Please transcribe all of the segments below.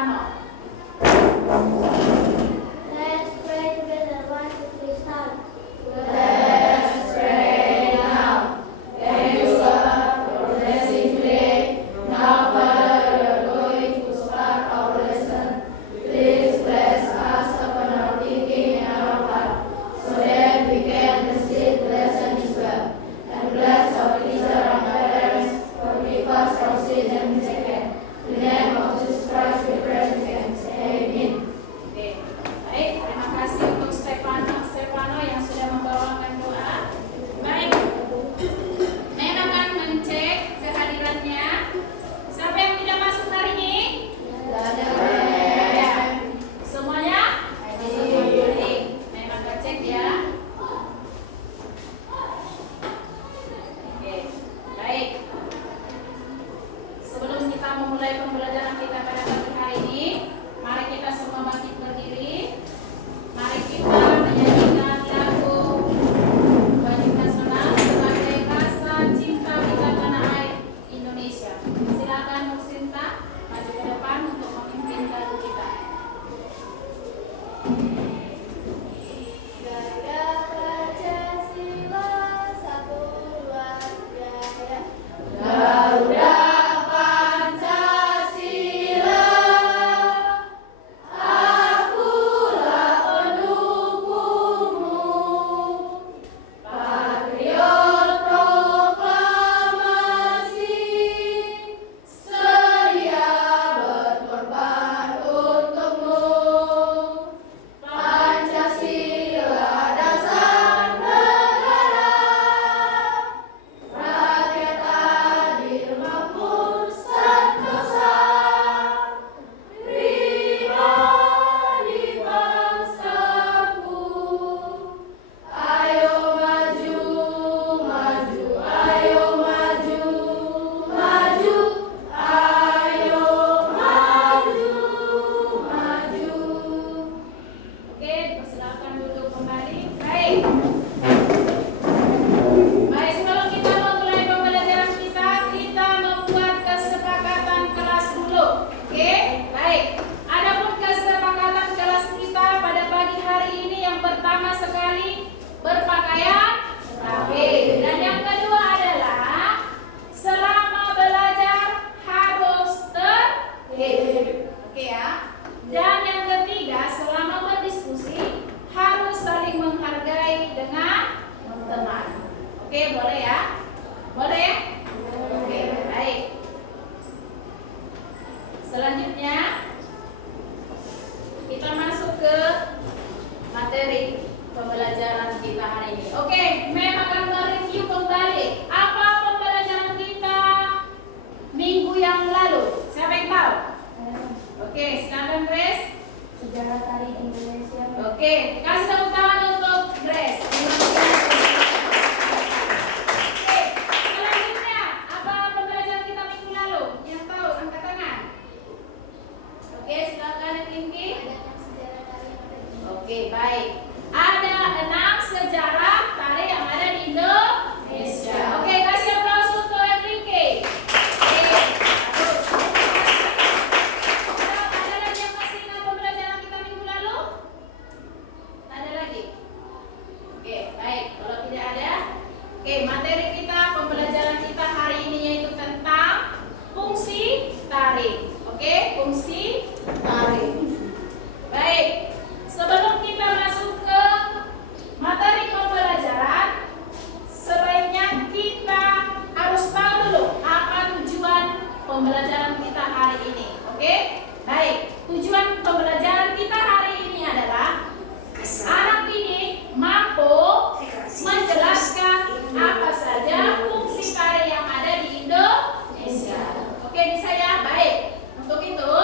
Stefano. Let's pray together. 1, 2, 3, start. Let's pray now. Thank you, God, for blessing today. Now, Father, we are going to start our lesson. Please bless us upon our thinking and our heart, so that we can receive the lesson as well. And bless our teacher and our parents, forgive us our sins and mistakes. In the name of Jesus Christ, we pray and say amen. Oke, baik. Terima kasih untuk Stefano yang sudah membawakan doa. Baik, Mem akan mengecek kehadirannya. Siapa yang tidak masuk hari ini? Ya. Semuanya? Baik, Mem akan cek ya. Oke, baik. Sebelum kita memulai pembelajaran kita pada pagi hari ini, mari kita semua bangkit berdiri. Mari kita menyanyikan lagu wajib nasional sebagai rasa cinta kita tanah air Indonesia. Silakan Nursinta maju ke depan untuk memimpin lagu kita. Gaya Pancasila, 1, 2, 3, ya. Garuda Pancasila, akulah pendukungmu. Patriot proklamasi, sedia berkorban untukmu. Pancasila dasar negara, rakyat adil makmur sentosa, pribadi bangsaku. Ayo maju, maju, ayo maju, maju, ayo maju, maju. Oke, persilakan duduk kembali. Baik. Baik, sebelum kita memulai pembelajaran kita membuat kesepakatan kelas dulu. Oke, baik. Adapun kesepakatan kelas kita pada pagi hari ini yang pertama sekali berpakaian rapi. Dan yang kedua adalah selama belajar harus tertib. Oke ya. Dan yang ketiga, selama berdiskusi harus saling menghargai dengan teman. Oke, boleh ya? Boleh? Oke, baik. Selanjutnya kita masuk ke materi pembelajaran kita hari ini. Oke, Mem akan mereview kembali apa pembelajaran kita minggu yang lalu. Siapa yang tahu? Oke, silakan Grace. Sejarah tari Indonesia. Oke, kasih tepuk tangan untuk Grace. Terima kasih. Oke, selanjutnya apa pembelajaran kita minggu lalu? Yang tahu angkat tangan. Oke, silakan Tinggi. Sejarah tari yang ada di Oke, baik. Ada 6 sejarah tari yang ada di Indonesia. Oke, kasih aplaus untuk Enrique. Oke, bagus. Ada lagi yang masih ingat pembelajaran kita minggu lalu? Tak ada lagi? Oke, baik. Kalau tidak ada, oke, materi kita, pembelajaran kita hari ini yaitu tentang fungsi tari. Oke, fungsi tari. Baik. Sebelum kita masuk ke materi pembelajaran, sebaiknya kita harus tahu dulu apa tujuan pembelajaran kita hari ini. Oke? Baik. Tujuan pembelajaran kita hari ini adalah anak didik mampu menjelaskan apa saja fungsi tari yang ada di Indonesia. Oke, bisa ya? Baik. Untuk itu,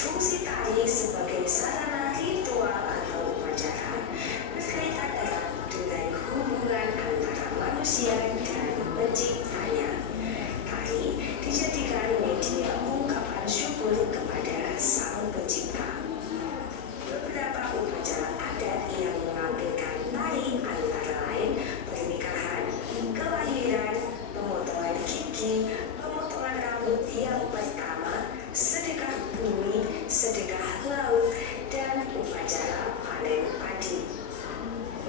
Fungsi tari sebagai sarana ritual atau upacara berkaitan erat dengan hubungan antara manusia dan penciptanya. Tari dijadikan media ungkapan syukur kepada Sang Pencipta. Beberapa upacara adat yang menampilkan tari antara lain pernikahan, kelahiran, pemotongan gigi, pemotongan rambut yang pertama, sedekah bumi, sedekah laut, dan upacara panen padi.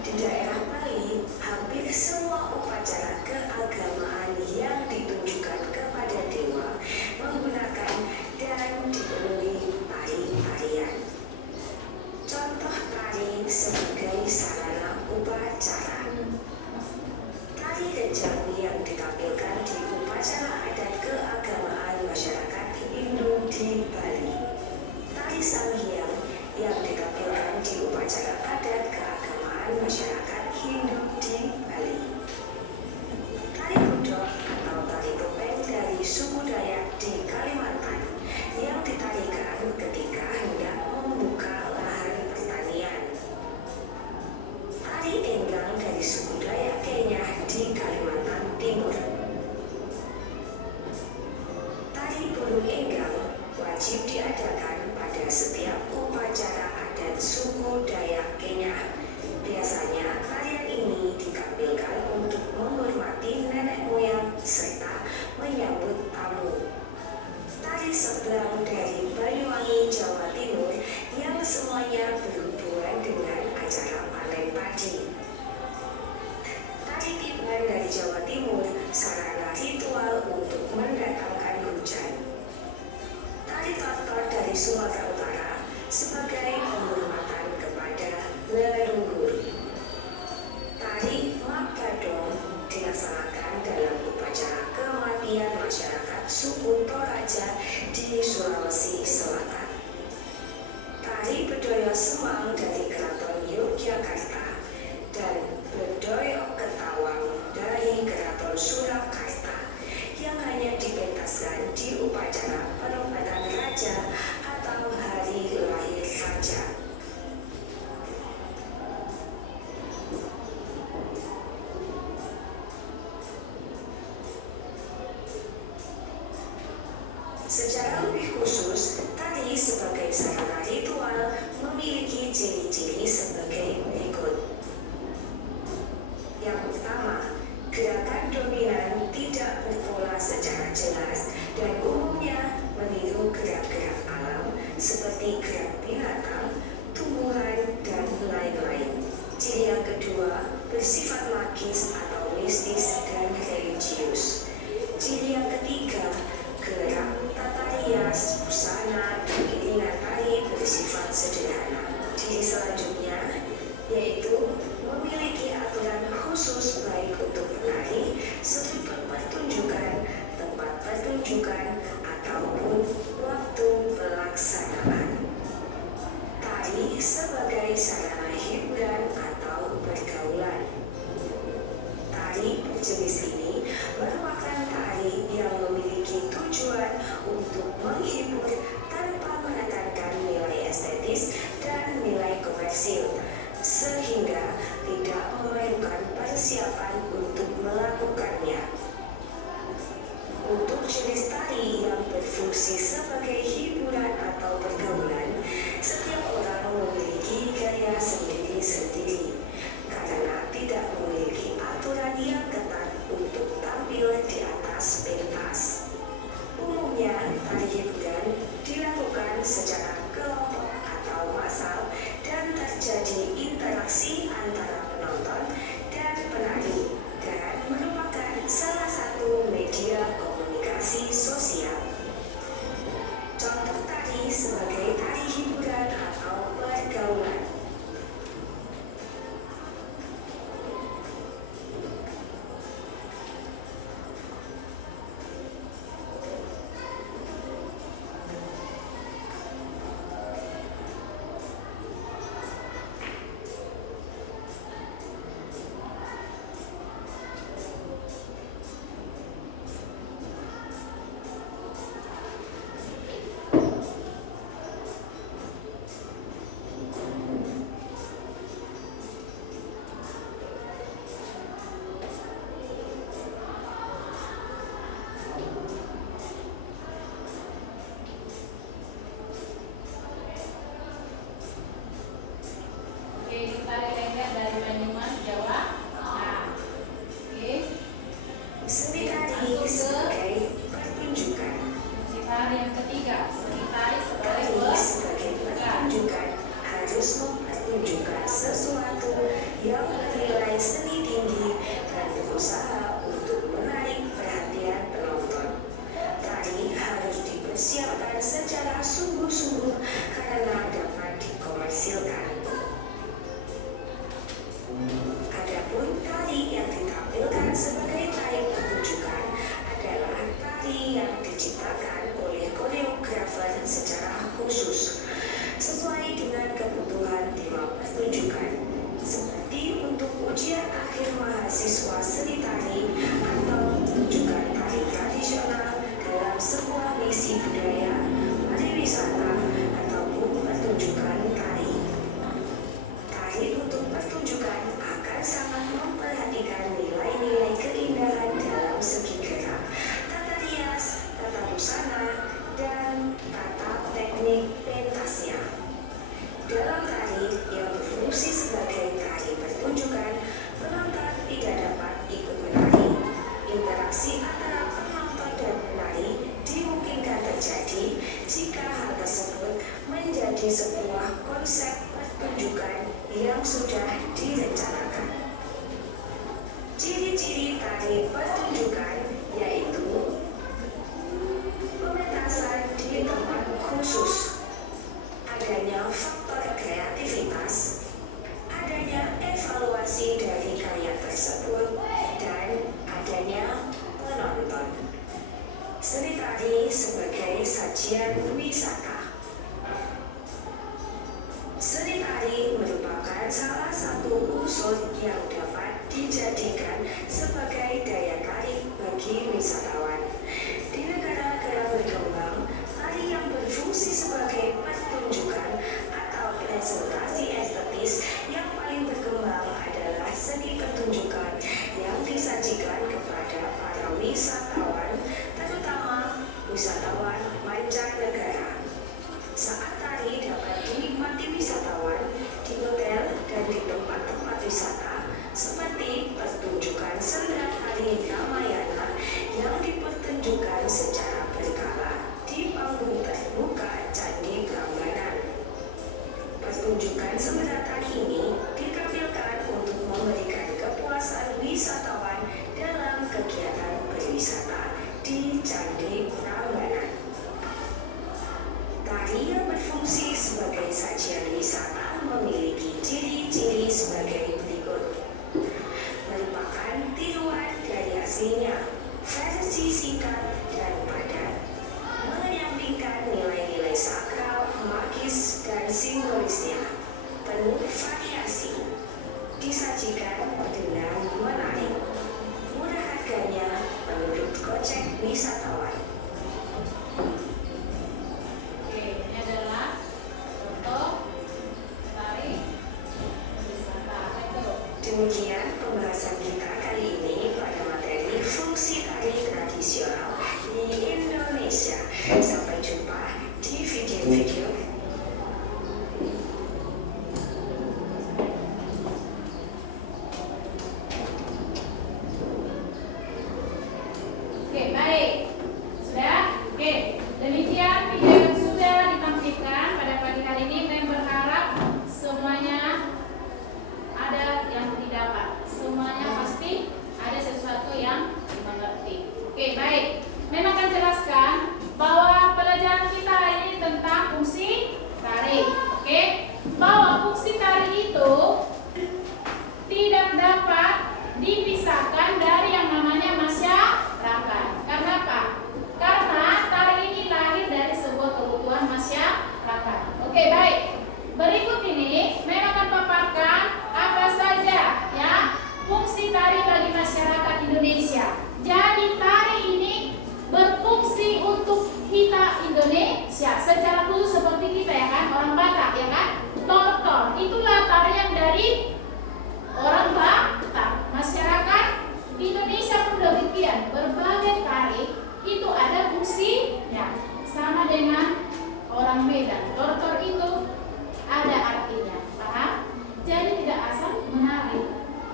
Di daerah Bali, hampir semua upacara keagamaan yang ditunjukkan kepada dewa menggunakan dan dipenuhi tari-tarian. Contoh tari sebagai sarana upacara. Tari rejang yang ditampilkan di upacara adat keagamaan masyarakat Hindu di Bali. Tari Sanghyang yang ditampilkan di upacara adat keagamaan masyarakat Hindu di Bali. Tari Hudok atau tari topeng dari suku Dayak di Kalimantan yang ditarikan ketika hendak membuka lahan pertanian. Tari Enggang dari suku Dayak Kenya di Kalimantan Timur. Tari Burung Enggang wajib diadakan pada setiap upacara adat suku Dayak Kenya. Biasanya tarian ini ditampilkan untuk menghormati nenek moyang serta menyambut tamu. Tari Sebelang dari Banyuwangi, Jawa Timur yang semuanya berhubungan dengan acara panen padi. Tari Tiban dari Jawa Timur, sarana ritual untuk mendatangkan hujan. Tari Tortor dari Sumatera Utara sebagai penghormatan kepada leluhur. Tari Mappadong dilaksanakan dalam upacara kematian masyarakat suku Toraja di Sulawesi Selatan. Tari Bedoyo Semang dari Keraton Yogyakarta dan Bedoyo Ketawang dari Keraton Surakarta yang hanya dipentaskan di upacara penobatan raja atau hari lahir raja. Secara lebih khusus, tari sebagai sarana ritual memiliki ciri-ciri sebagai berikut. Yang pertama, gerakan dominan tidak berpola secara jelas dan umumnya meniru gerak-gerak alam seperti gerak binatang, tumbuhan, dan lain-lain. Ciri yang kedua, bersifat magis atau mistis dan religius. Ciri yang ketiga, gerak, tata rias, busana, dan iringan tari bersifat sederhana. Ciri selanjutnya yaitu memiliki aturan khusus baik untuk penari, sudut pertunjukan, tempat pertunjukan, ataupun waktu pelaksanaan. Tari sebagai sarana hiburan atau pergaulan. Tari berjenis ini merupakan tari yang memiliki tujuan untuk menghibur tanpa menekankan nilai estetis dan nilai komersil, sehingga tidak memerlukan persiapan untuk melakukannya. Untuk jenis tari yang berfungsi sebagai hiburan atau pergaulan, setiap orang memiliki gaya sendiri-sendiri karena tidak memiliki aturan yang ketat untuk tampil di atas pentas. Umumnya, tari hiburan dilakukan secara kelompok atau massal dan terjadi interaksi antara penonton dan penari dan merupakan salah satu media komunikasi sosial. Contoh tari sebagai tari hiburan atau pergaulan. secara sungguh-sungguh karena dapat dikomersilkan. Adapun tari yang ditampilkan sebagai tari pertunjukan adalah tari yang diciptakan oleh koreografer secara khusus sesuai dengan kebutuhan tema pertunjukan, seperti untuk ujian akhir mahasiswa seni tari atau pertunjukan tari tradisional dalam sebuah misi budaya, pariwisata, ataupun pertunjukan tari. Tari untuk pertunjukan akan sangat memperhatikan nilai-nilai keindahan dalam segi gerak, tata rias, tata busana, dan tata teknik pentasnya. Dalam tari yang berfungsi sebagai tari pertunjukan, penonton tidak dapat ikut menari. Interaksi antara penonton dan penari dimungkinkan terjadi jika hal tersebut menjadi sebuah konsep pertunjukan yang sudah direncanakan. Ciri-ciri tari pertunjukan yaitu pementasan di tempat khusus, adanya faktor kreativitas, adanya evaluasi dari karya tersebut, dan adanya penonton. Seni tari sebagai sajian wisata. Seni tari merupakan salah satu unsur yang dapat dijadikan sebagai daya tarik bagi wisatawan. Di negara-negara berkembang, tari yang berfungsi sebagai pertunjukan atau presentasi estetis yang paling berkembang adalah seni pertunjukan yang disajikan kepada para wisatawan, terutama wisatawan mancanegara. Saat tari dapat dinikmati wisatawan di hotel dan di tempat-tempat wisata, seperti pertunjukan sendera tari Ramayana yang dipertunjukkan secara berkala di panggung terbuka Candi Prambanan. Pertunjukan sendera tari ini ditampilkan untuk memberikan kepuasan wisatawan dalam kegiatan berwisata di Candi Prambanan. Tari yang berfungsi sebagai sajian wisata memiliki ciri-ciri sebagai berikut. Merupakan tiruan dari aslinya, versi singkat dan padat, menyampingkan nilai-nilai sakral, magis, dan simbolisnya, penuh variasi, disajikan dengan menarik, murah harganya menurut kocek wisatawan. Oke, ini adalah contoh tari wisata. Itu. Demikian pembahasan kita kali ini pada materi fungsi tari tradisional di Indonesia. Sampai jumpa di video-video Oke, baik. Sudah? Oke. Demikian video yang sudah ditampilkan pada pagi hari ini. Saya berharap semuanya ada yang didapat. Semuanya pasti ada sesuatu yang dimengerti. Oke, baik. Memang akan jelaskan bahwa pelajaran kita hari ini tentang fungsi tari. Oke? Bahwa fungsi tari itu tidak dapat dipisahkan dari yang namanya masyarakat. Karena apa? Karena tari ini lahir dari sebuah kebutuhan masyarakat. Oke, baik. Berikut ini memang akan paparkan apa saja ya fungsi tari bagi masyarakat Indonesia. Jadi tari ini berfungsi untuk kita Indonesia secara khusus seperti kita ya kan, orang Batak ya kan. Tortor itulah tarian dari orang Batak. Masyarakat Indonesia pun demikian, berbagai tari itu ada fungsinya. Sama dengan orang Medan, tortor itu ada artinya, paham? Jadi tidak asal menari.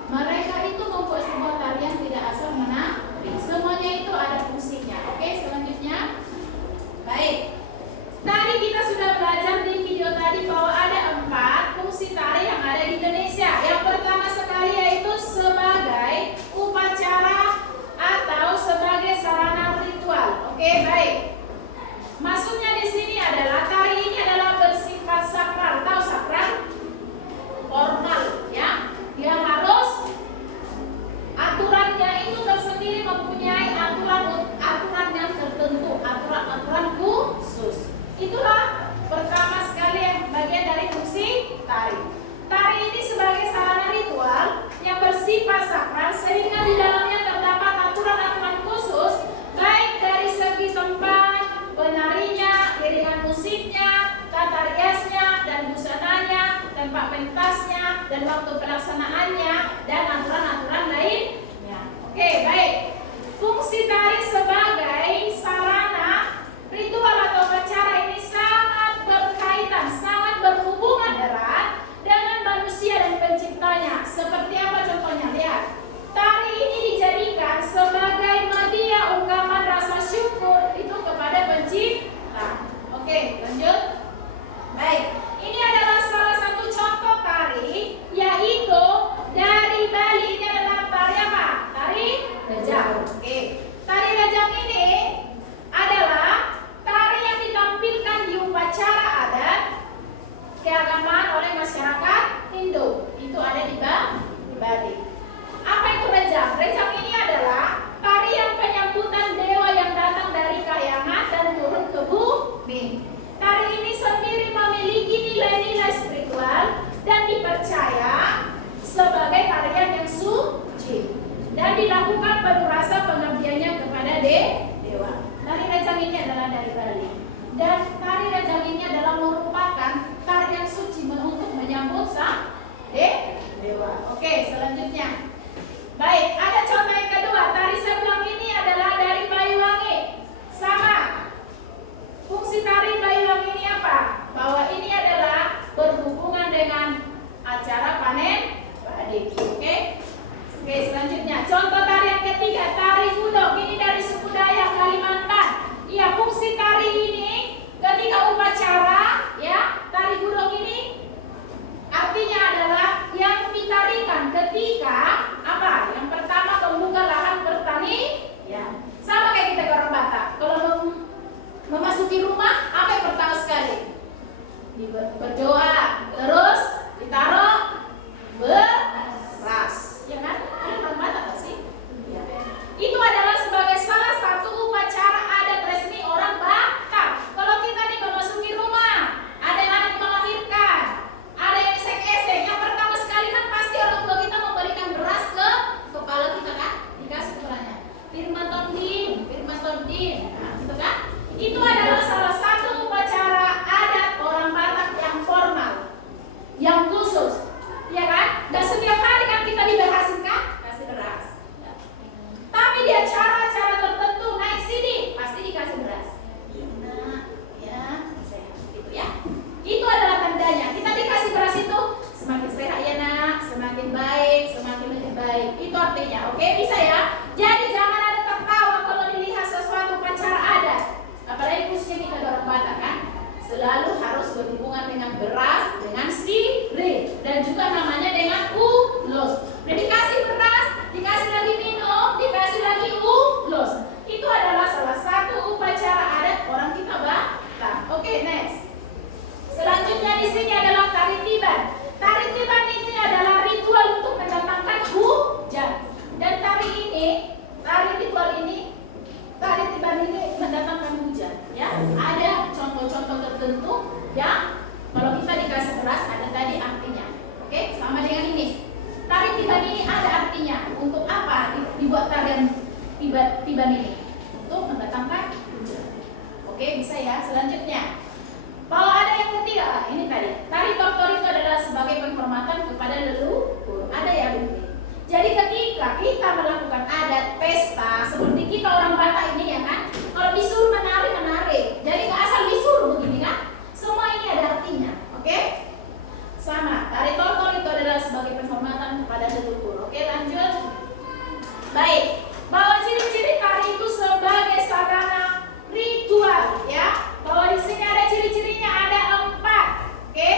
Mereka itu membuat sebuah tarian tidak asal menari. Semuanya itu ada fungsinya. Oke, selanjutnya. Baik. Tadi kita sudah belajar di video tadi bahwa ada 4 fungsi tari yang ada di Indonesia. Yang pertama sekali yaitu sebagai upacara atau sebagai sarana ritual. Oke, baik. Maksudnya di sini adalah pentasnya, dan waktu pelaksanaannya, dan aturan-aturan lainnya. Oke, baik. Fungsi tari sebagai sarana ritual atau upacara ini sangat berkaitan, sangat berhubungan erat dengan manusia dan penciptanya. Seperti apa contohnya? Lihat. Tari ini dijadikan sebagai media ungkapan rasa syukur itu kepada pencipta. Oke, lanjut. Baik, ini adalah salah satu contoh tari, yaitu dari Bali. Ini adalah tari apa? Tari rejang. Oke, tari rejang ini adalah tari yang ditampilkan di upacara adat keagamaan oleh masyarakat Hindu. Itu ada di Bali. Apa itu rejang? Rejang ini adalah tarian penyambutan dewa yang datang dari kahyangan dan turun ke bumi. Tari ini sendiri memiliki nilai-nilai spiritual dan dipercaya sebagai tarian yang suci dan dilakukan penuh rasa pengabdiannya kepada dewa. Tari rejang ini adalah dari Bali, dan tari rejang ini adalah merupakan tarian suci untuk menyambut sang dewa. Oke, selanjutnya. Baik, ada contoh yang kedua. Tari sebelang ini adalah dari Banyuwangi. Sama. Fungsi tari Banyuwangi ini apa? Bahwa ini adalah berhubungan dengan acara panen padi. Oke, selanjutnya. Contoh tari yang ketiga, tari hudok. Ini dari suku Dayak Kalimantan. Iya, fungsi tari ini ketika upacara, ya, tari hudok ini artinya adalah yang ditarikan ketika apa? Yang pertama membuka lahan bertani, ya. Sama kayak kita orang Batak. Kalau memasuki rumah, apa yang pertama sekali? Berdoa, terus ditaruh beras, ya kan? Ada orang Batak nggak sih? Ya. Itu adalah sebagai salah satu upacara adat resmi orang Batak. Kalau kita nih memasuki rumah, ada yang anak melahirkan, ada yang esek-esek, yang pertama sekali kan pasti orang tua kita memberikan beras ke kepala kita kan? Dikasih kepalanya. Firman Tondin, nah, gitu kan? Itu adalah salah satu upacara adat orang Batak yang formal, yang khusus, ya kan? Dan setiap hari kan kita diberhasil kan? Kasih beras. Ya. Tapi di acara-acara tertentu naik sini pasti dikasih beras. Nah, ya, sehat gitu ya. Itu adalah tandanya. Kita dikasih beras itu semakin sehat ya nak, semakin baik, semakin lebih baik. Itu artinya, oke, bisa ya. Jadi jangan ada tertawa kalau dilihat sesuatu upacara adat. Apalagi khususnya kita orang Batak kan, selalu harus berhubungan dengan beras, dengan sirih, dan juga namanya dengan ulos. Nah, dikasih beras, dikasih lagi minum, dikasih lagi ulos. Itu adalah salah satu upacara adat orang kita Batak. Oke, next. Selanjutnya di sini adalah tari tiban. Tari tiban ini adalah ritual untuk mendatangkan hujan. Dan tari tiban ini mendatangkan hujan. Ya, ada contoh-contoh tertentu yang kalau kita dikasih beras ada tadi artinya. Oke, sama dengan ini. Tari tiban ini ada artinya. Untuk apa dibuat tarian tiban ini? Untuk mendatangkan hujan. Oke, bisa ya. Selanjutnya. Kalau ada yang ketiga, ini tadi. Tari tortor itu adalah sebagai penghormatan kepada leluhur. Ada ya begini. Jadi ketika kita melakukan adat pesta seperti kita orang Batak ini ya kan, kalau disuruh menari. Jadi nggak asal disuruh begini kan? Semua ini ada artinya, oke? Sama. Tari tortor itu adalah sebagai penghormatan kepada leluhur. Oke, lanjut. Baik. Bahwa ciri-ciri tari itu sebagai sarana ritual, ya. Kalau di sini ada ciri-cirinya ada 4, oke?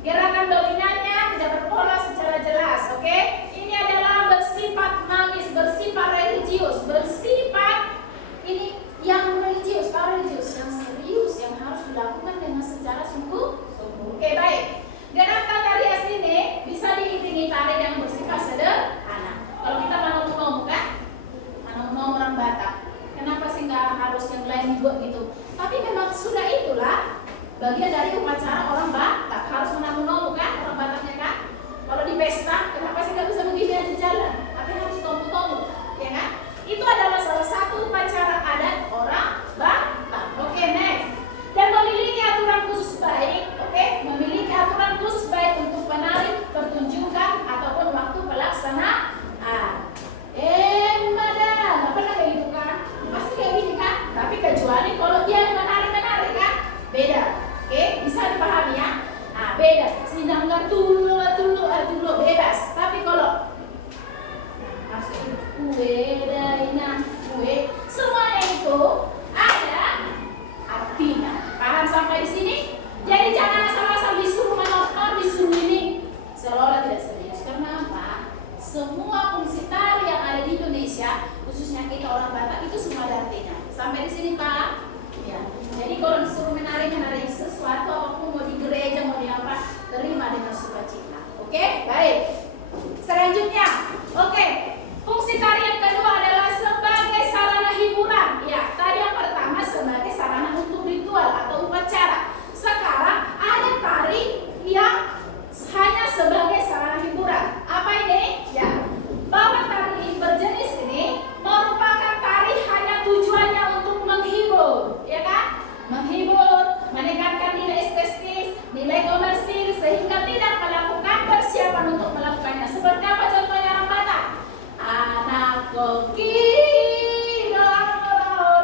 Gerakan dominannya tidak berpola secara jelas, oke? Ini adalah bersifat magis, bersifat religius, bersifat ini yang religius, yang serius, yang harus dilakukan dengan secara sungguh-sungguh. Oke, baik. Gerakan tarian ini bisa diiringi tari yang bersifat sederhana. Kalau kita mau kan, mau orang Batak. Kenapa sih nggak harus yang lain dibuat gitu? Tapi memang sudah itulah bagian dari upacara orang Batak. Harus menamu-namu kan orang Bataknya kan? Kalau di pesta, kenapa sih nggak bisa begini aja jalan? Tapi harus tomu-tomu, ya kan? Itu adalah salah satu upacara adat orang Batak. Oke, next. Dan memiliki aturan khusus baik, oke? Memiliki aturan khusus baik untuk penari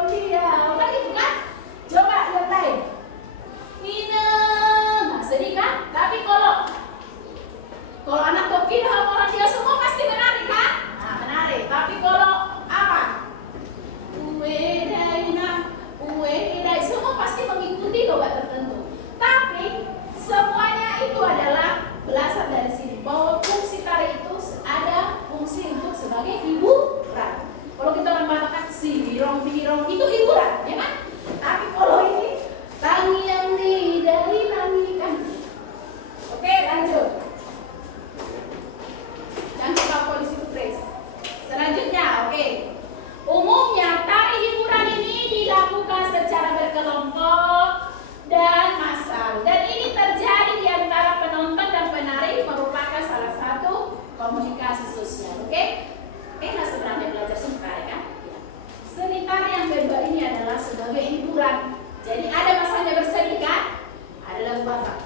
dia. Kan itu kan? Coba lihat lain. Ina, nah, sedih kan? Tapi kalau anak kopi orang dia semua pasti menarik kan? Nah, menarik. Tapi kalau apa? Uedai semua pasti mengikuti logat tertentu. Tapi semuanya itu adalah berasal dari sini bahwa fungsi tari itu ada fungsi untuk sebagai hiburan. Kalau kita orang Batak si birong itu hiburan, ya kan? Tapi kalau ini tangian nih dari nangikan. Oke, lanjut. Jangan lupa polisi stres. Selanjutnya, oke. Umumnya tari hiburan ini dilakukan secara berkelompok dan massal. Dan ini terjadi di antara penonton dan penari merupakan salah satu komunikasi sosial. Oke? Nggak sebenarnya belajar seni tari kan? Seni tari yang bebas ini adalah sebagai hiburan. Jadi ada masanya bersedih kan? Ada lagu Batak.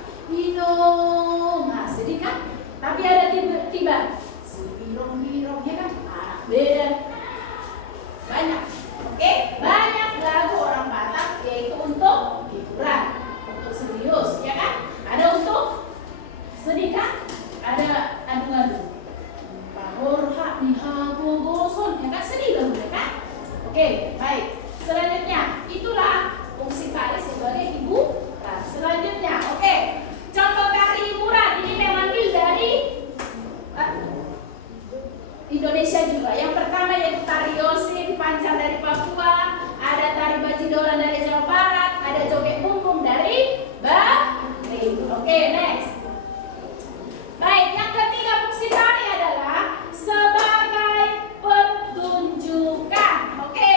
Nah sedih kan? Tapi ada tiba-tiba birong ya kan? Beda. Banyak. Oke? Banyak lagu orang Batak yaitu untuk hiburan, untuk serius, ya kan? Ada untuk sedih kan? Ada adu-adu. Pahorha nihabu goson, ya kan? Sedih lagu, ya kan? Oke, baik. Selanjutnya, itulah fungsi tari sebagai hiburan. Selanjutnya, oke. Contoh tari hiburan ini mengambil dari Indonesia juga. Yang pertama yaitu tari Yosin, Pancar dari Papua, ada tari Bajidoran dari Jawa Barat, ada joget bumbung dari Bali. Oke, next. Baik, yang ketiga fungsi tari adalah sebagai pertunjukan. Oke,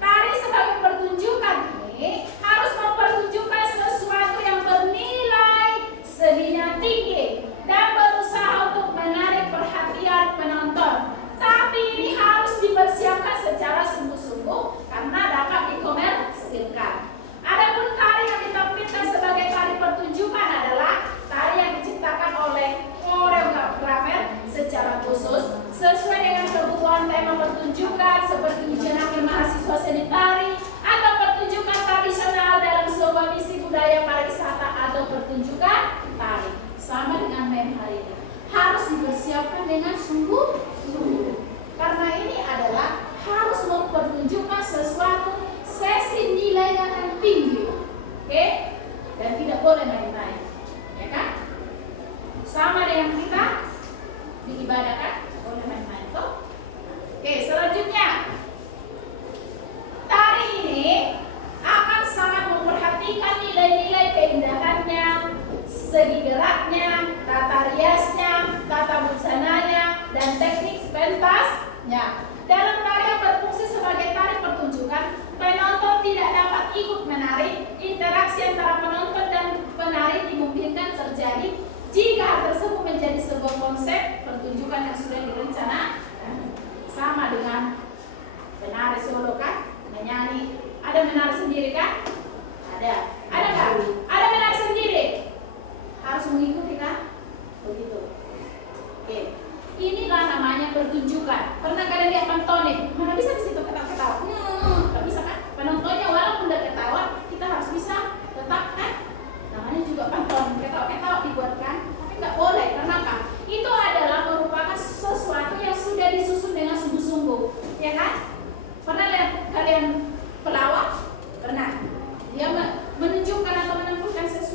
tari sebagai pertunjukan ini harus mempertunjukkan sesuatu yang bernilai seninya tinggi dan berusaha untuk menarik perhatian penonton. Tapi ini harus dipersiapkan secara sungguh-sungguh karena dapat dikomersilkan. Adapun tari yang ditampilkan sebagai tari pertunjukan adalah tari yang diciptakan oleh koreografer secara khusus sesuai dengan kebutuhan tema pertunjukan seperti ujian akhir mahasiswa seni tari atau pertunjukan tradisional dalam sebuah misi budaya pariwisata atau pertunjukan tari. Sama dengan mem hari ini harus dipersiapkan dengan sungguh-sungguh karena ini adalah harus mempertunjukkan sesuatu sesi nilai yang tinggi, oke? Dan tidak boleh main-main, ya kan? Sama dengan kita diibadahkan, boleh main-main toh? Oke, selanjutnya tari ini akan sangat memperhatikan nilai-nilai keindahannya, segi geraknya, tata riasnya, tata busananya, dan teknik pentasnya. Dalam tari yang berfungsi sebagai tari pertunjukan, penonton tidak dapat ikut menari. Interaksi antara penonton dan penari dimungkinkan terjadi jika hal tersebut menjadi sebuah konsep pertunjukan yang sudah direncanakan. Sama dengan penari solo kan, menyanyi. Ada menari sendiri kan? Ada. Ada kan? Ada menari sendiri. Harus mengikuti kan? Begitu. Oke. Inilah namanya pertunjukan. Pernah kalian lihat pantomim? Mana bisa di situ ketawa-ketawa? Nggak bisa kan? Penontonnya walaupun udah ketawa, kita harus bisa tetap kan? Namanya juga pantomim. Ketawa-ketawa dibuatkan, tapi nggak boleh. Karena apa? Itu adalah merupakan sesuatu yang sudah disusun dengan sungguh-sungguh, ya kan? Pernah lihat kalian pelawak? Pernah. Dia menunjukkan atau menampilkan sesuatu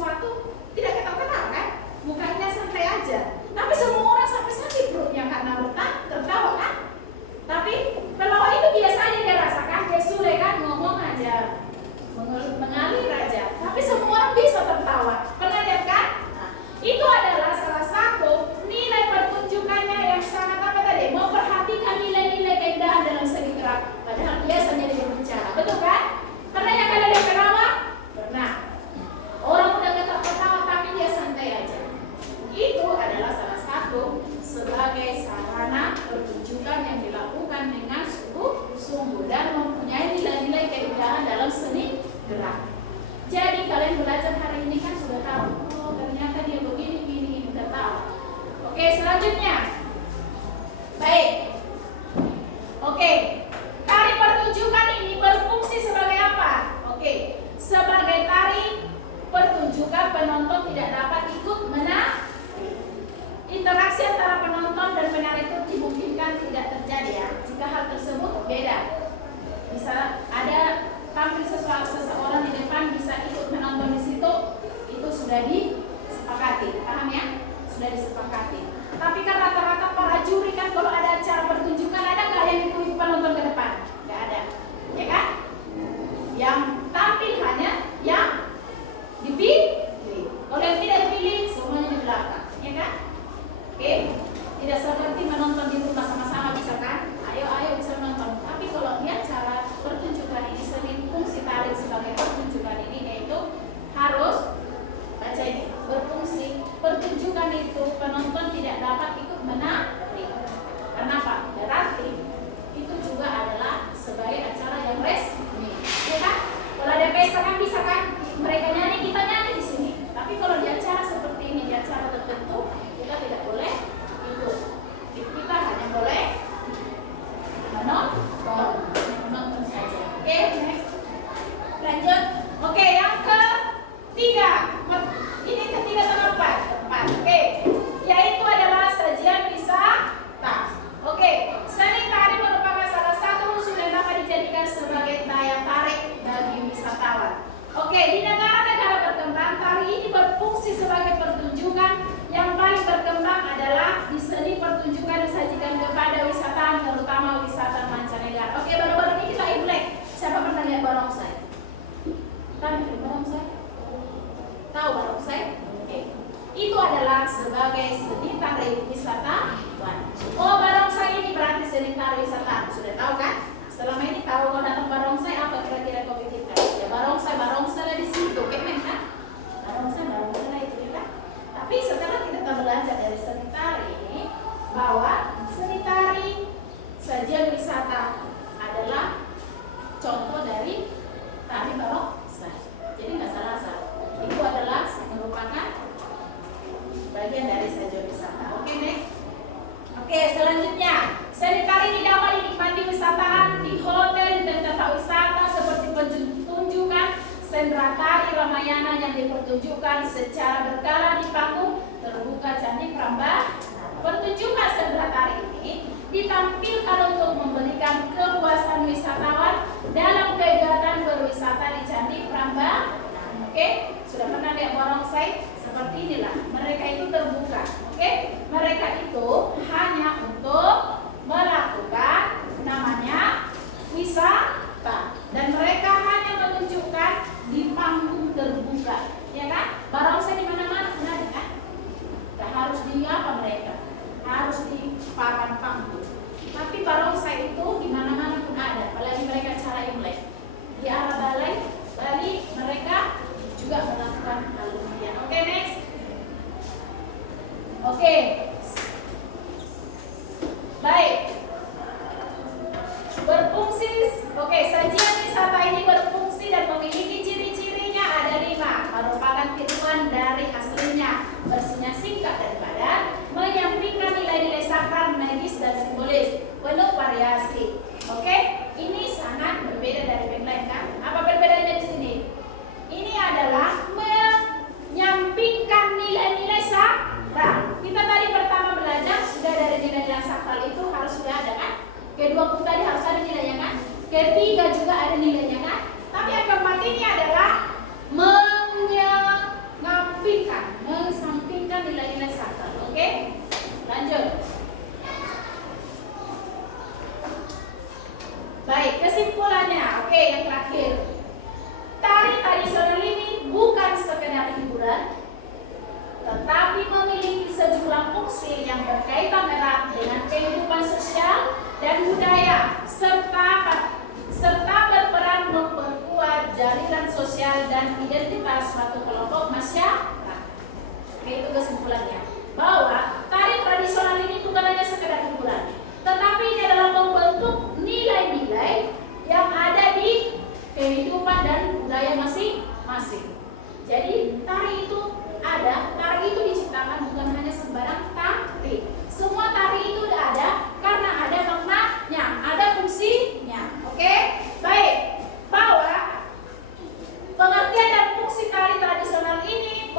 penonton tidak dapat ikut menari. Interaksi antara penonton dan penari itu dimungkinkan tidak terjadi ya jika hal tersebut beda. Bisa ada tampil seseorang di depan bisa ikut menonton di situ, itu sudah disepakati, paham ya? Sudah disepakati. Tapi kan rata-rata para juri kan kalau ada acara pertunjukan ada nggak yang ikut penonton ke depan? Nggak ada, ya kan? Yang tampil hanya yang dipilih. Kalau yang tidak dipilih semuanya di belakang, ya kan? Oke, tidak seperti menonton di rumah sama-sama bisa kan? Ayo bisa menonton. Tapi kalau dia cara pertunjukan ini seni fungsi tari sebagai pertunjukan ini yaitu harus baca ini berfungsi pertunjukan itu penonton tidak dapat ikut menari. Kenapa? Berarti itu juga adalah sebagai acara yang resmi, ya kan? Kalau ada pesta kan bisa kan mereka nyanyi kita nyanyi di sini. Tapi kalau di acara seperti ini di acara tertentu kita tidak boleh ikut. Kita hanya boleh menonton saja. Oke, next. Lanjut. Oke, yang ketiga. Ini ketiga atau keempat? Oke, yaitu adalah sajian wisata. Oke, seni tari merupakan salah satu unsur yang dapat dijadikan sebagai daya tarik bagi wisatawan. Oke, di negara-negara berkembang tari ini berfungsi sebagai pertunjukan. Yang paling berkembang adalah di seni pertunjukan disajikan kepada wisatawan, terutama wisata mancanegara. Oke, baru-baru ini kita Imlek. Siapa pernah lihat barongsai? Kan barongsai? Tahu barongsai? Oke. Itu adalah sebagai seni tari wisatawan. Oh, barongsai ini berarti seni tari wisata. Sudah tahu kan? Selama ini tahu kalau datang barongsai apa kira-kira kau pikirkan? Ya barongsai lah di situ, kemen kan? Barongsai lah itu ya kan? Tapi setelah kita belajar dari seni tari ini bahwa seni tari sajian wisata adalah contoh dari tari barongsai. Jadi nggak salah. Itu adalah merupakan bagian dari sajian wisata. Oke, next. Oke, selanjutnya seni tari ini dapat dinikmati wisatawan di hotel dan tempat wisata seperti pertunjukan sendera tari Ramayana yang dipertunjukkan secara berkala di panggung terbuka Candi Prambanan. Pertunjukan sendera tari ini ditampilkan untuk memberikan kepuasan wisatawan dalam kegiatan berwisata di Candi Prambanan. Oke, sudah pernah lihat barongsai? Seperti inilah, mereka itu terbuka. Oke, mereka itu hanya untuk melakukan namanya wisata dan mereka hanya menunjukkan di panggung terbuka, ya kan? Barongsai di mana-mana pernah kan? Gak harus di apa mereka, harus di papan panggung. Tapi barongsai itu di mana-mana pun ada, apalagi mereka acara Imlek di arah Bali mereka juga melakukan hal demikian. Oke, next. Oke. Baik. Berfungsi. Oke, sajian wisata ini berfungsi dan memiliki ciri-cirinya ada 5. Merupakan tiruan dari aslinya, bersihnya singkat dan padat, menyampingkan nilai-nilai sakral, magis dan simbolis, penuh variasi. Oke, ini sangat berbeda dari yang lain kan? Apa perbedaannya di sini? Ini adalah menyampingkan nilai-nilai sakral. Kita tadi pertama belajar sudah dari nilai-nilai sakral itu harus sudah ada kan? Kedua pun tadi harus ada nilainya kan? Ketiga juga ada nilainya kan? Tapi yang keempat ini adalah menyampingkan nilai-nilai sakral. Oke? Lanjut. Baik, kesimpulannya. Oke, yang terakhir. Tari tradisional ini bukan sekedar hiburan, tetapi memiliki sejumlah fungsi yang berkaitan erat dengan kehidupan sosial dan budaya, serta berperan memperkuat jaringan sosial dan identitas suatu kelompok masyarakat. Oke, itu kesimpulannya. Bahwa tari tradisional ini bukan hanya sekedar hiburan, tetapi ini adalah membentuk nilai-nilai yang ada di kehidupan dan budaya masing-masing. Jadi tari itu diciptakan bukan hanya sembarang tari. Semua tari itu ada karena ada maknanya, ada fungsinya. Oke? Baik. Bahwa pengertian dan fungsi tari tradisional ini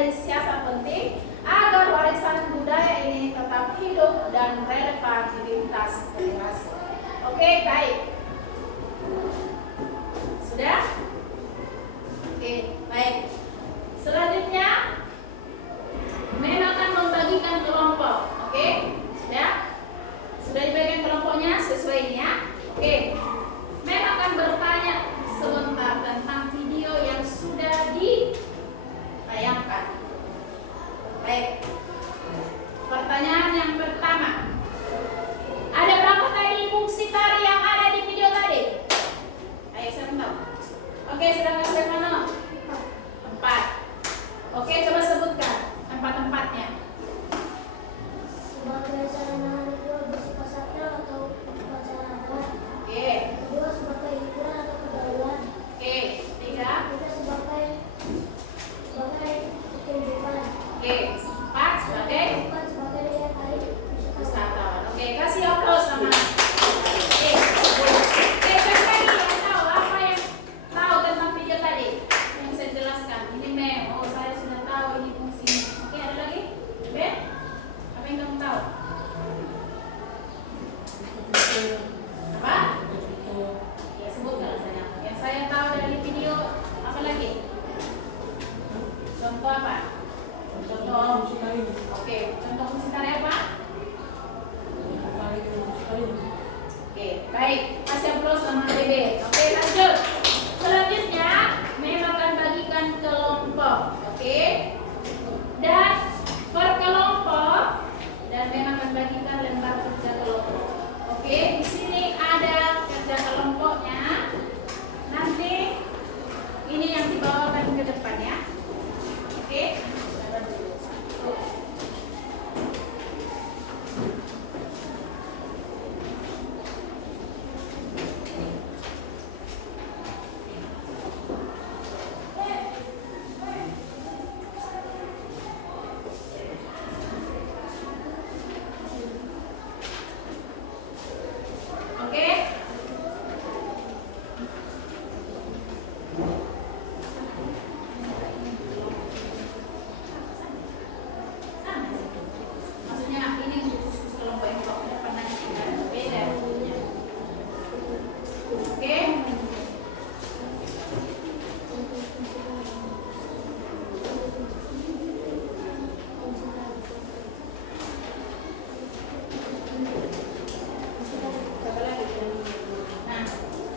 menjadi siasat penting agar warisan budaya ini tetap hidup dan relevan di lintas generasi. Oke, baik. Sudah? Oke, baik. Selanjutnya, Mem akan membagikan kelompok. Oke, sudah? Sudah dibagikan kelompoknya sesuai ini ya. Oke, Mem akan bertanya sebentar tentang video yang sudah ditayangkan. Baik. Pertanyaan yang pertama. Ada berapa tadi fungsi tari yang ada di video tadi? Ayo saya tahu. Oke, sudah kasih mana? 4. Oke, coba sebutkan tempat-tempatnya. Sebagai sarana ritual bersifat sakral atau upacara adat. Oke. Kedua, sebagai hiburan atau pergaulan. Oke, 3. Tiga, sebagai pertunjukan. Oke, 4 sebagai Empat, sebagai daya tarik wisatawan. wisatawan. Oke, kasih aplaus sama. Oke, siapa lagi yang tahu apa yang tahu tentang video tadi? Yang saya jelaskan. Ini Mem. Oh, saya sudah tahu ini fungsinya. Oke, ada lagi? Ben? Apa yang kamu tahu? Apa? Ya, sebutkan saya. Yang saya tahu dari video apa lagi? Contoh apa? Contoh. Oke, contoh fungsi tari apa? Oke, baik. Kasih aplaus sama Bebe. Oke, lanjut. Selanjutnya, Mem akan bagikan kelompok. Oke. Dan per kelompok dan Mem akan bagikan lembar kerja kelompok. Oke, di sini ada kerja kelompoknya. Nanti ini yang dibawakan ke depan ya. Oke. Oke. Maksudnya ini khusus kelompok yang tidak pernah kita beda bentuknya. Oke. Siapa lagi? Nah,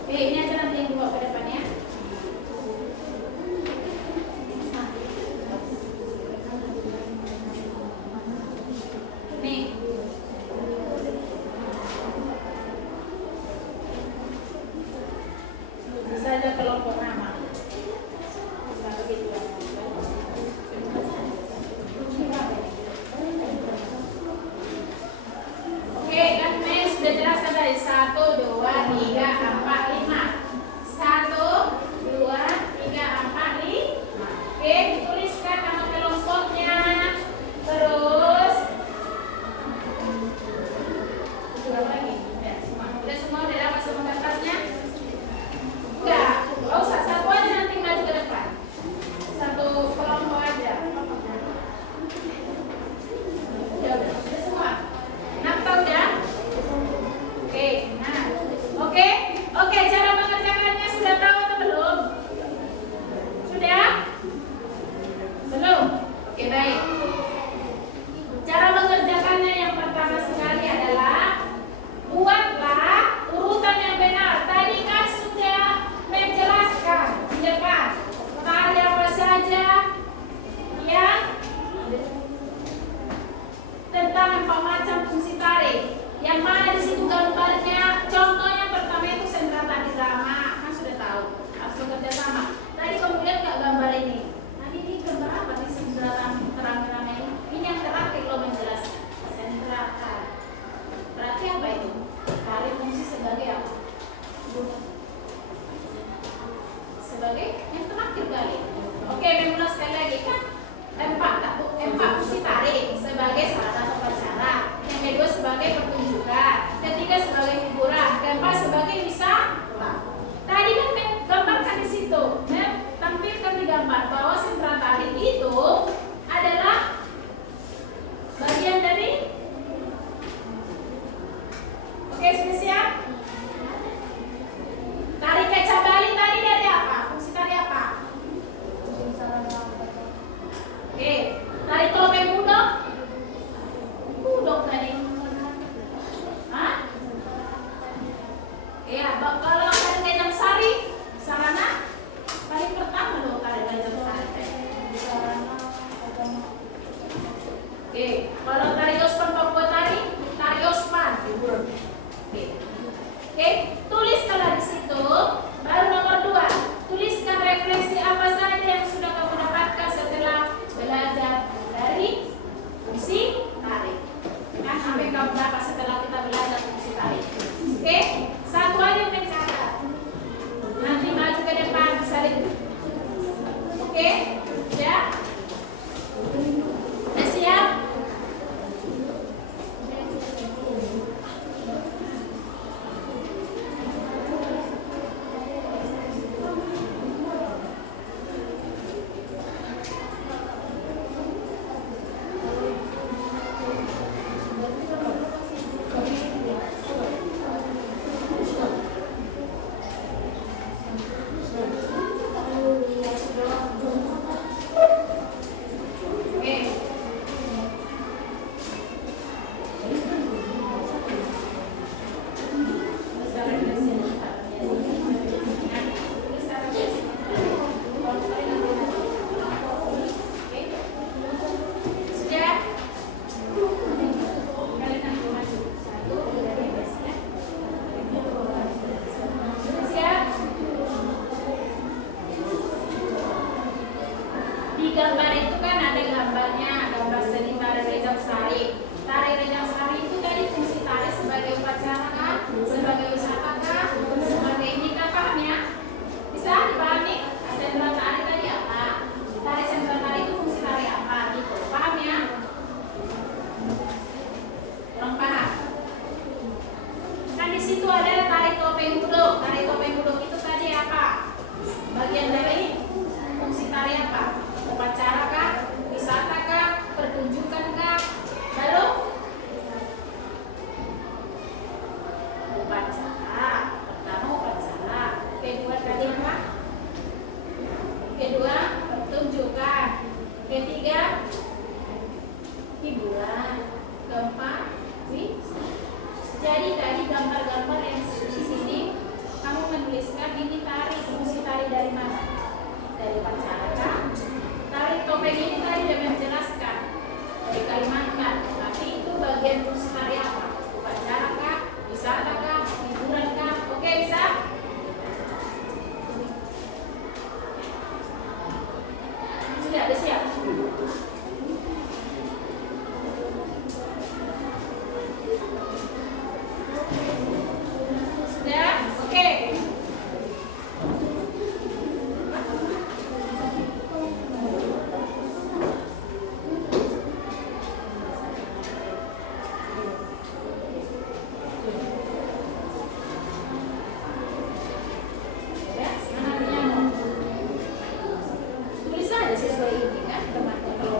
oke, ini aja nanti yang dibawa ke depannya. Nih. Bisa aja kelompok nama. Nah, begitu. Oke, kan Mem sudah jelaskan tadi 1, 2, 3, 4, 5. 1, 2, 3, 4, 5. Oke, dituliskan nama kelompoknya. Terus berapa lagi? Udah semua udah dapat semua kertasnya? Enggak, nggak usah, satu aja nanti maju ke depan. Satu kelompok aja. Udah semua. Nampak udah? Oke, nah, oke, cara mengerjakannya sudah tahu atau belum? Sudah? Belum? Oke, baik. Cara mengerjakannya yang pertama sekali adalah buatlah urutan yang benar. Tadi kan sudah menjelaskan di depan tari apa saja yang tentang 4 macam fungsi tari. Yang mana di situ gambarnya? Contohnya pertama itu sentra tari drama, kan sudah tahu harus bekerja sama. Tadi kamu lihat nggak gambar ini? Tadi ini gambar apa di sentra terang-terang ini? Ini yang terakhir lo menjelaskan sentra tari. Berarti apa itu? Tari fungsi sebagai apa? Sebagai yang terakhir kali. Oke, memulai sekali lagi kan empat fungsi tari sebagai sarana upacara, yang kedua sebagai pertunjukan, ketiga sebagai hiburan, keempat sebagai wisata. Tadi kan gambarkan di situ, tampilkan di gambar bahwa sentra tari itu gambar itu kan ada gambarnya, gambar seni tari Rejang Sari. Tari Rejang Sari itu tadi fungsi tari sebagai upacara kah? Sebagai wisata kah? Sebagai ini kah? Paham ya? Bisa dipahami? Sentra tari tadi apa? Tari sentra tari itu fungsi tari apa? Gitu. Paham ya? Kurang paham? Kan di situ ada tari topeng gudok. Tari topeng gudok itu tadi apa? Bagian dari fungsi tari apa? Upacara kah? Wisata kah? Pertunjukan kah? Lalu upacara. Pertama upacara. Kedua tadi apa? Kedua pertunjukan. Ketiga hiburan. Keempat wisata. Jadi tadi gambar-gambar yang di sini kamu menuliskan ini tari, fungsi tari dari mana? Dari upacara kah? Tari topeng ini tadi sudah menjelaskan dari Kalimantan, tapi itu bagian fungsi tari apa? Upacara kah? Wisata kah? Hiburan kah? Oke, bisa? Sudah ada siap? Sudah? Oke. Ya, mana punya mau? Tulis aja sesuai ini kan, teman-teman. Kalau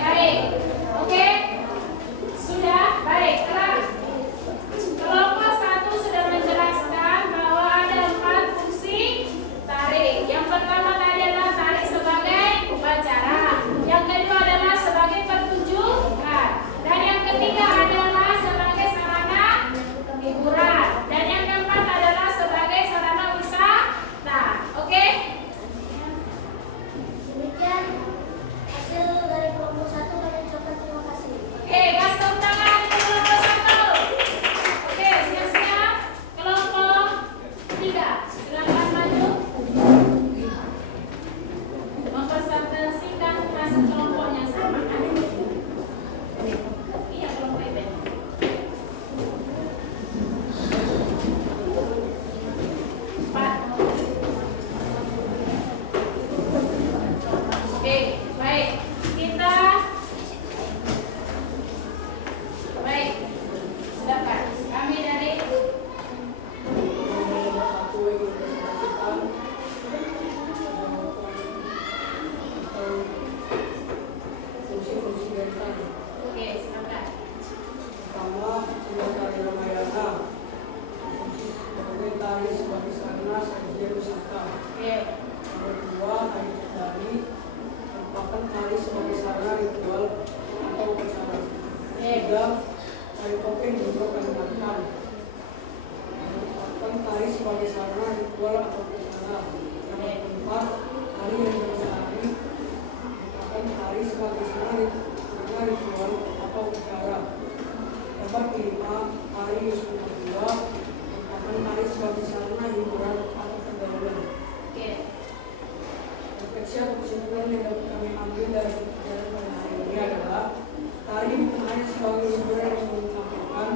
baik. Oke. Sudah, baik. Kelompok 1 sudah menjelaskan bahwa ada 4 fungsi tarik. Yang pertama tadi adalah tarik sebagai upacara. Yang kedua adalah sebagai pertunjukan. Dan yang ketiga adalah sebagai sarana hiburan. Dan yang keempat adalah sebagai sarana wisata. Oke? Demikian hasil dari kelompok 1. Kami ucapkan terima kasih. Oke, gas tepuk tangan untuk kelompok 1. Oke, siap-siap. Kelompok 3, silakan maju. Mempresentasikan hasil kelompoknya sama kan? Iya, kelompok itu. Empat. Oke, baik. Kita baik. Silakan. Kami dari Fungsi-fungsi dari tari. oke, silakan. Pertama, sudah tari Ramayana. Fungsi sebagai tari sebagai sarana sajian wisata. Oke. Yang kedua, tari Cendani merupakan tari sebagai sarana ritual atau upacara. Ketiga, tari topeng juga Kalimantan merupakan tari sebagai sarana ritual atau upacara. Yang keempat, tari yang berlestari merupakan tari sebagai sarana ritual atau upacara. Yang kelima, tari Yusuf-Madura merupakan tari sebagai sarana hiburan atau pergaulan. Oke. Refleksi atau kesimpulan yang dapat kami ambil dari pelajaran pada hari ini adalah tari bukan hanya sebagai hiburan yang menampilkan,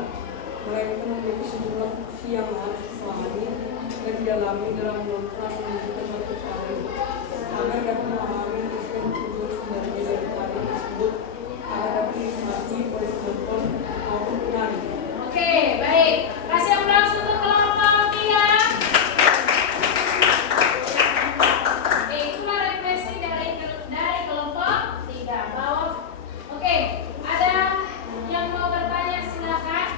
melainkan memiliki sejumlah fungsi yang harus dipahami dan didalami dalam melakukan menunjukkan satu tari agar dapat memahami tujuan sebenarnya dari tari tersebut agar dapat dinikmati oleh penonton maupun penari. Oke, baik. Kasih aplaus untuk kelompok 3. Oke, itulah refleksi dari kelompok 3. Oke, ada yang mau bertanya silakan.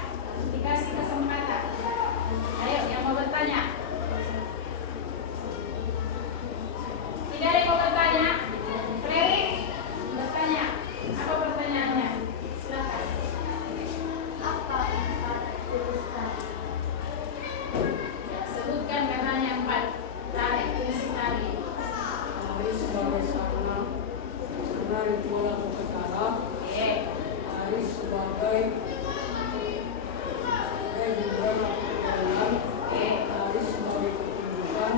Dikasih kesempatan. Ayo, yang mau bertanya. Tidak ada yang mau bertanya. Clary, bertanya. Apa pertanyaannya? Silakan. Apa empat jenis tari? Ya, sebutkan katanya 4 tari, fungsi tari. Tari sebagai sarana ritual atau upacara. Oke. Tari sebagai hiburan atau pergaulan. Tari sebagai pertunjukan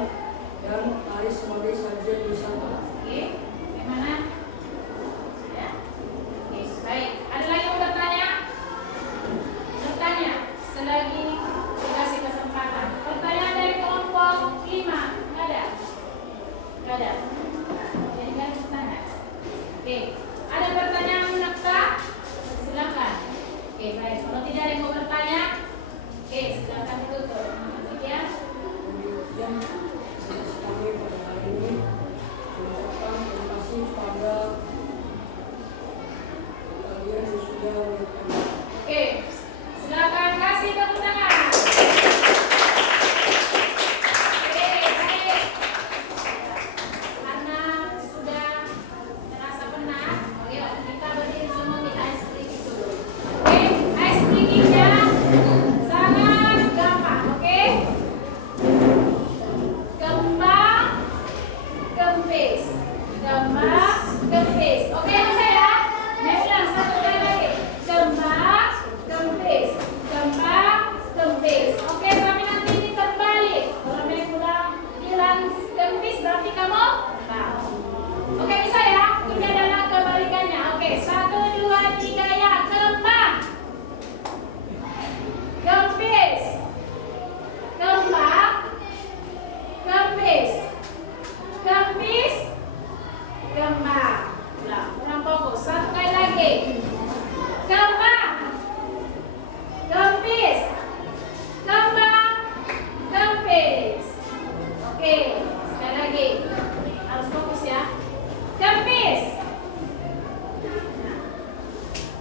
dan tari sebagai sajian wisata. Oke. Bagaimana? Ya. Oke, baik. Ada lagi yang mau bertanya? Bertanya. Selagi dikasih kesempatan. Pertanyaan dari kelompok 5. Nggak ada? Nggak ada. Jadi nggak ada tangan. Oke. Ada pertanyaan menekak? Silakan. Oke, baik. Kalau tidak ada yang mau bertanya, oke, silakan tutup. Ya. Demikian diskusi kami pada hari ini. Mengucapkan terima kasih pada kalian yang sudah menonton. Oke, silakan kasih tepuk tangan. Oke, baik. Karena sudah terasa penat, oke, kita berdiri semua di ice breaking dulu. Oke, ice breakingnya sangat gampang, oke? Gembang, gempis, gembang, gempis. Oke, bisa ya? Saya ulang 1 kali lagi. Gembang.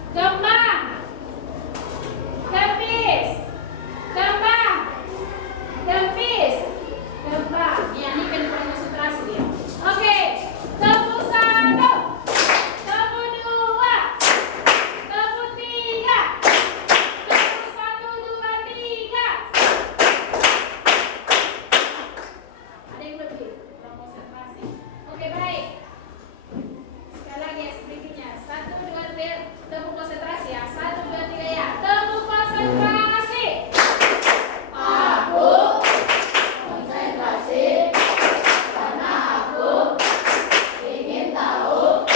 Kembang. Kempis. Kembang. Kempis. Kembang. Ya, ini kan konsentrasi dia. Oke. Tepuk 1. Tepuk 2. Tepuk 3. Tepuk 1, 2, 3. Ada yang lebih? Kurang konsentrasi. Oke, baik. Sekali lagi ya, berikutnya. 1, 2, 3. Tepuk konsentrasi ya. 1, 2, 3 ya. Tepuk konsentrasi. Aku konsentrasi karena aku ingin tahu.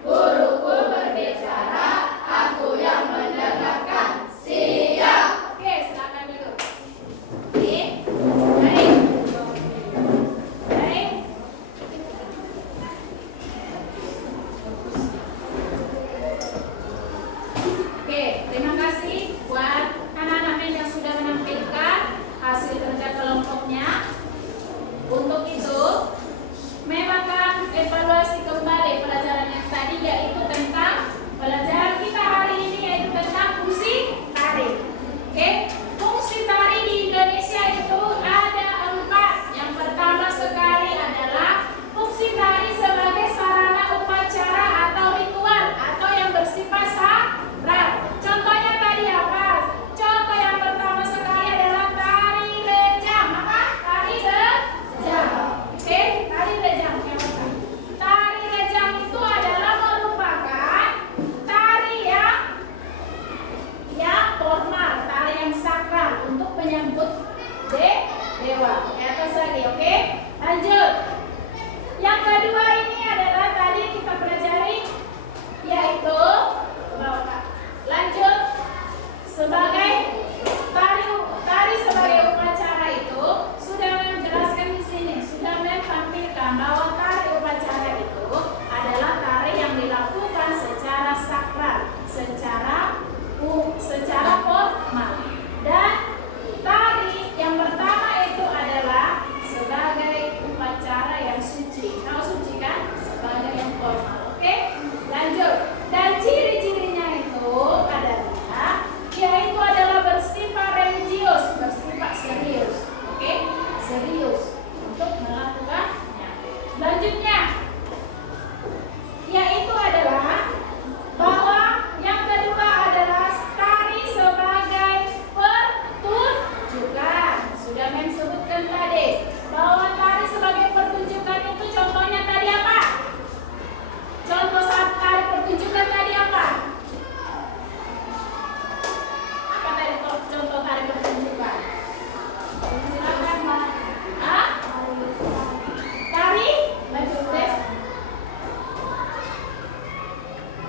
Guruku berbicara, aku yang mendengarkan. Siap. Oke, silakan dulu. Oke, baik. Baik. Oke, terima kasih buat anak-anak yang sudah menampilkan hasil kerja kelompoknya. Untuk itu, memang akan evaluasi kembali pelajaran yang tadi, yaitu tentang pelajaran kita hari ini, yaitu tentang fungsi tari. Oke, fungsi tari di Indonesia itu ada 4. Yang pertama sekali adalah fungsi tari sebagai sarana upacara atau ritual atau yang bersifat sakral. Contohnya tadi apa? Contoh yang pertama sekali adalah tari rejang. Apa? Tari rejang. Oke, tari rejang. Yang pertama. Tari rejang itu adalah merupakan tari yang formal, tari yang sakral untuk menyambut dewa. Di atas lagi, oke? Lanjut. Yang kedua ini adalah tadi kita pelajari, yaitu bawah, Kak. Lanjut. Sebagai tari sebagai upacara itu sudah menjelaskan di sini, sudah menampilkan bahwa tari upacara itu adalah tari yang dilakukan secara sakral, secara formal. Dan tari yang pertama itu adalah sebagai upacara yang suci. Tahu suci kan? Sebagai yang formal. Oke? Lanjut. Dan ciri-cirinya itu adalah, yaitu adalah bersifat religius, bersifat serius. Oke? Serius untuk melakukannya. Selanjutnya, yaitu adalah bahwa yang kedua adalah tari sebagai pertunjukan. Sudah disebutkan tadi bahwa tari sebagai pertunjukan itu contohnya tadi apa? Contoh saat tari pertunjukan tadi apa? Apa tadi contoh tari pertunjukan? Silakan, Mbak. Hah? Tari? Lanjut, Des.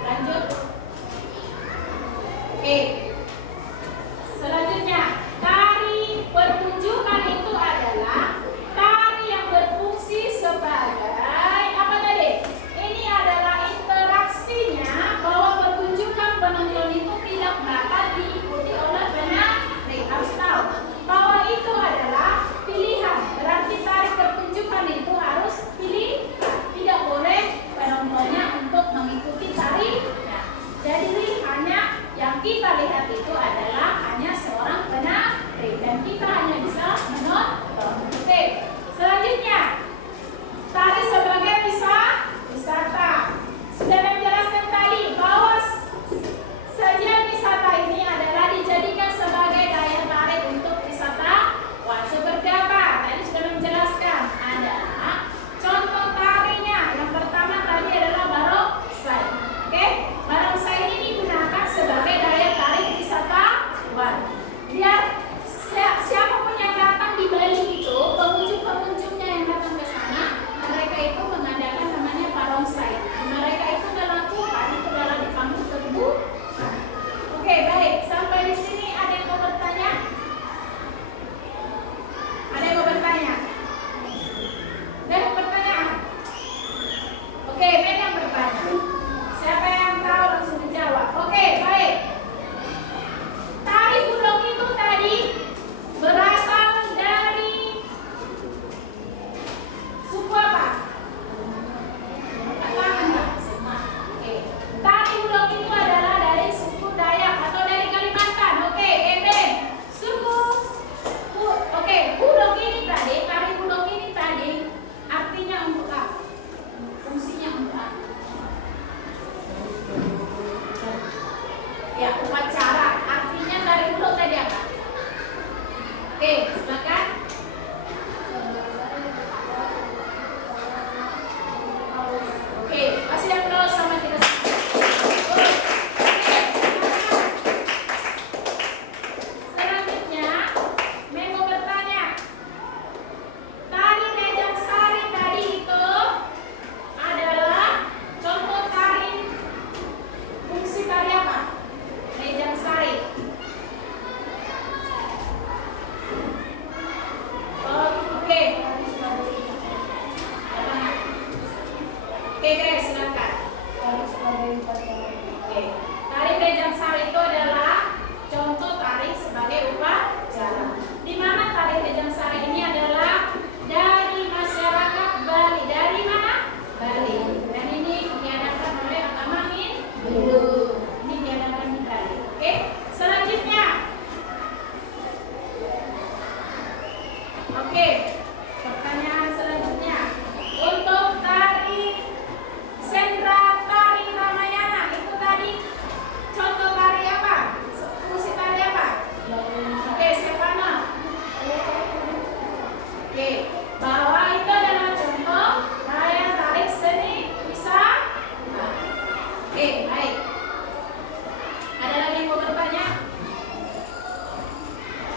Lanjut. Oke. Selanjutnya, tari pertunjukan itu adalah tari yang berfungsi sebagai apa tadi? Ini adalah interaksinya bahwa pertunjukan penonton itu tidak dapat diikuti oleh penari. Harus tahu bahwa itu adalah pilihan. Berarti tari pertunjukan itu harus pilihan. Tidak boleh penontonnya untuk mengikuti tarinya. Jadi hanya yang kita lihat itu adalah hanya seorang penari dan kita hanya bisa menonton. Oke. Selanjutnya, tari sebagai wisata. Sudah menjelaskan tadi bahwa sajian wisata ini adalah dijadikan sebagai daya tarik untuk wisata. Wah, seperti apa? Tadi sudah menjelaskan. Adalah contoh tarinya. Yang pertama tadi adalah barongsai. Oke? Barongsai ini digunakan sebagai daya tarik wisatawan. Biar siapapun yang datang di Bali itu, pengunjung-pengunjungnya yang datang ke sana, mereka itu mengadakan namanya barongsai. Mereka itu melakukan itu dalam di panggung terbuka. Oke, baik. Sampai di sini ada yang mau bertanya? Ada yang mau bertanya? Ada pertanyaan? Oke, yang bertanya. Siapa yang tahu langsung dijawab. Oke, baik. Tari Bulong itu tadi berasal dari suku apa? Katakan, Mbak. Oke. Tari Bulong itu adalah duduk. Ini diadakan di tali. Oke, selanjutnya. Oke, pertanyaan selanjutnya. Untuk tari Sendra Tari Ramayana itu tadi contoh tari apa? Fungsi tari apa? Oke, Stefano. Oke, bahwa itu adalah contoh daya tarik seni bisa. Oke, baik. Ada lagi yang mau bertanya?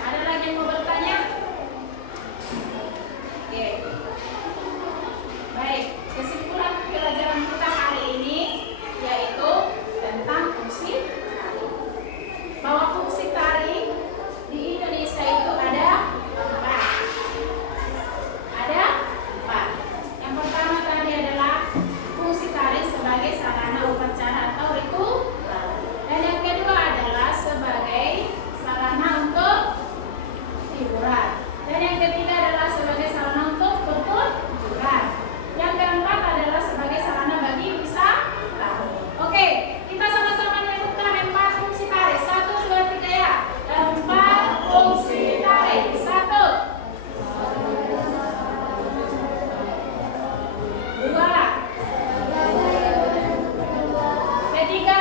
Ada lagi yang mau bertanya? Oke. Baik, kesimpulan pelajaran kita hari ini yaitu tentang fungsi tari. Bahwa fungsi tari di Indonesia itu ada 4. Ada 4. Yang pertama tadi adalah fungsi tari sebagai sarana upacara atau ritual. Dan yang kedua adalah sebagai sarana untuk hiburan. Dan yang ketiga adalah sebagai sarana untuk pertunjukan. Yang keempat adalah sebagai sarana bagi wisata. Oke, kita sama-sama menyebutkan 4 fungsi tari. 1, 2, 3 ya. 4 fungsi tari. 1, 2, ketiga,